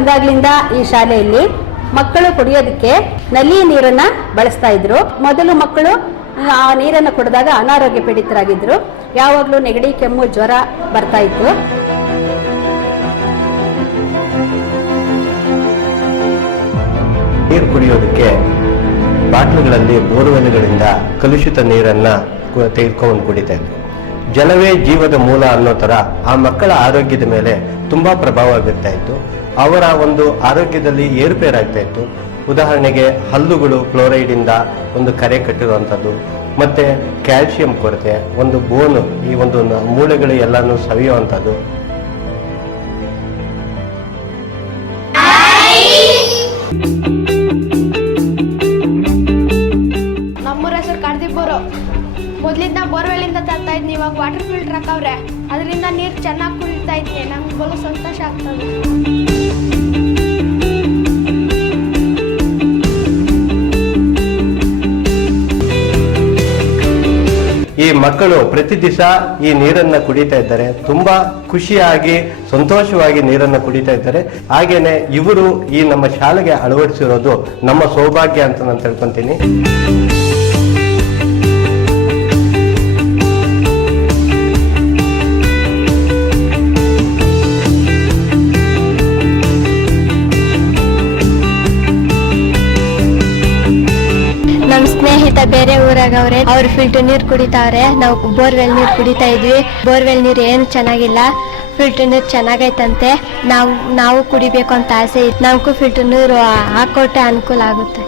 ಬಂದಾಗ್ಲಿಂದ ಈ ಶಾಲೆಯಲ್ಲಿ ಮಕ್ಕಳು ಕುಡಿಯೋದಕ್ಕೆ ನಲ್ಲಿ ನೀರನ್ನ ಬಳಸ್ತಾ ಇದ್ರು. ಮೊದಲು ಮಕ್ಕಳು ಆ ನೀರನ್ನು ಕುಡಿದಾಗ ಅನಾರೋಗ್ಯ ಪೀಡಿತರಾಗಿದ್ರು. ಯಾವಾಗಲೂ ನೆಗಡಿ, ಕೆಮ್ಮು, ಜ್ವರ ಬರ್ತಾ ಇತ್ತು. ನೀರು ಕುಡಿಯೋದಕ್ಕೆ ಬಾಟ್ಲುಗಳಲ್ಲಿ ಬೋರ್ವೆಲ್ಗಳಿಂದ ಕಲುಷಿತ ನೀರನ್ನ ತೆಗೆದುಕೊಂಡು ಕುಡಿತಾ ಇದ್ರು. ಜಲವೇ ಜೀವದ ಮೂಲ ಅನ್ನೋ ತರ ಆ ಮಕ್ಕಳ ಆರೋಗ್ಯದ ಮೇಲೆ ತುಂಬಾ ಪ್ರಭಾವ ಬೀರ್ತಾ ಇತ್ತು. ಅವರ ಒಂದು ಆರೋಗ್ಯದಲ್ಲಿ ಏರುಪೇರಾಗ್ತಾ ಇತ್ತು. ಉದಾಹರಣೆಗೆ ಹಲ್ಲುಗಳು ಫ್ಲೋರೈಡ್ ಇಂದ ಒಂದು ಕರೆ ಕಟ್ಟಿರುವಂಥದ್ದು, ಮತ್ತೆ ಕ್ಯಾಲ್ಸಿಯಂ ಕೊರತೆ, ಒಂದು ಬೋನು, ಈ ಒಂದು ಮೂಳೆಗಳು ಎಲ್ಲಾನು ಸವಿಯುವಂಥದ್ದು. ನಮ್ಮೂರ ಹೆಸರು ಕಾರ್ದಿಬ್ಬರು. ಮೊದ್ಲಿಂದ ಬೋರ್ವೆಲಿಂದ ತರ್ತಾ ಇದ್ನಿ, ಇವಾಗ ವಾಟರ್ ಫಿಲ್ಟರ್ ಹಾಕವ್ರೆ. ಅದರಿಂದ ನೀರು ಚೆನ್ನಾಗಿ ಕುಡಿತಾ ಇದ್ನಿ. ನಮ್ಗೆ ಬಲು ಸಂತೋಷ ಆಗ್ತದೆ. ಈ ಮಕ್ಕಳು ಪ್ರತಿ ದಿವಸ ಈ ನೀರನ್ನ ಕುಡಿತಾ ಇದ್ದಾರೆ. ತುಂಬಾ ಖುಷಿಯಾಗಿ ಸಂತೋಷವಾಗಿ ನೀರನ್ನ ಕುಡಿತಾ ಇದ್ದಾರೆ. ಹಾಗೇನೆ ಇವರು ಈ ನಮ್ಮ ಶಾಲೆಗೆ ಅಳವಡಿಸಿರೋದು ನಮ್ಮ ಸೌಭಾಗ್ಯ ಅಂತ ನಾನು ತಿಳ್ಕೊಂತೀನಿ. ನಮ್ಮ ಸ್ನೇಹಿತ ಬೇರೆ ಊರಾಗವ್ರೆ, ಅವ್ರು ಫಿಲ್ಟರ್ ನೀರು ಕುಡಿತಾವ್ರೆ. ನಾವು ಬೋರ್ವೆಲ್ ನೀರು ಕುಡಿತಾ ಇದ್ವಿ. ಬೋರ್ವೆಲ್ ನೀರು ಏನು ಚೆನ್ನಾಗಿಲ್ಲ, ಫಿಲ್ಟರ್ ನೀರು ಚೆನ್ನಾಗೈತಂತೆ. ನಾವು ಕುಡಿಬೇಕು ಅಂತ ಆಸೆ ಇತ್ತು. ನಮಗೂ ಫಿಲ್ಟರ್ ನೀರು ಹಾಕೊಟ್ಟೆ ಅನುಕೂಲ ಆಗುತ್ತೆ.